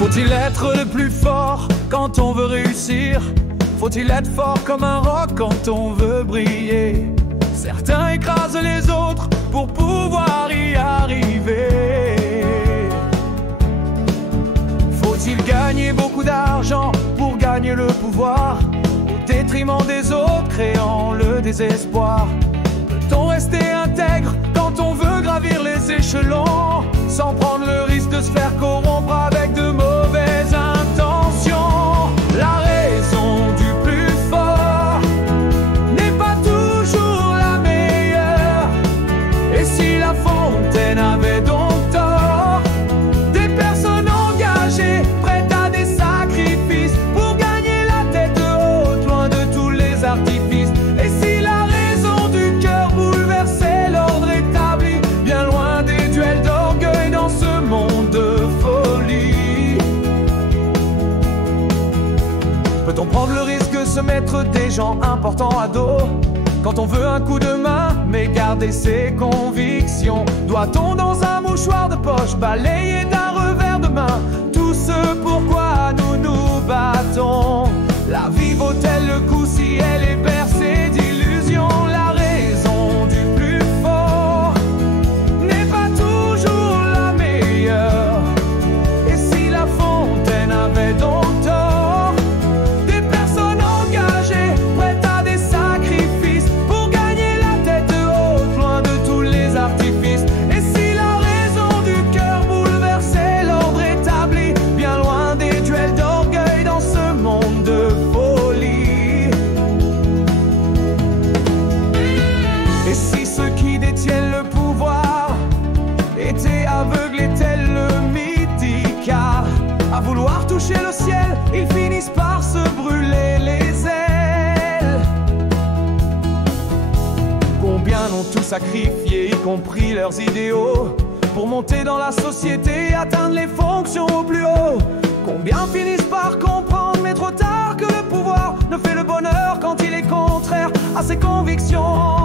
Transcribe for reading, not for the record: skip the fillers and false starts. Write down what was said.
Faut-il être le plus fort quand on veut réussir? Faut-il être fort comme un roc quand on veut briller? Certains écrasent les autres pour pouvoir y arriver. Faut-il gagner beaucoup d'argent pour gagner le pouvoir, au détriment des autres, créant le désespoir? Peut-on rester intègre quand on veut gravir les échelons, sans prendre le risque de se faire corrompre avec de mauvaises intentions? La raison du plus fort n'est pas toujours la meilleure. Et si La Fontaine avait donc tort, des personnes engagées, prêtes à des sacrifices pour gagner la tête haute, loin de tous les artifices. Et si la raison du cœur bouleversait l'ordre établi, bien loin des duels d'orgueil dans ce monde de folie. Peut-on prendre le risque de se mettre des gens importants à dos quand on veut un coup de main, mais garder ses convictions? Doit-on dans un mouchoir de poche balayer d'un revers de main tout ce pourquoi nous nous battons? La vie vaut-elle le coup si elle est bercée d'illusions? La raison du plus fort n'est pas toujours la meilleure. Et si La Fontaine avait donc tort, des personnes engagées, prêtes à des sacrifices pour gagner la tête haute, loin de tous les artifices. Et si la raison du cœur bouleversait l'ordre établi, bien loin des duels d'orgueil dans ce monde de folie. Et si ceux qui détiennent le pouvoir étaient aveuglés tel le midi, car à vouloir toucher le ciel, ils finissent par se brûler les ailes. Combien n'ont tout sacrifié, y compris leurs idéaux, pour monter dans la société et atteindre les fonctions au plus haut? Combien finissent par comprendre, mais trop tard, que le pouvoir ne fait le bonheur quand il est contraire à ses convictions?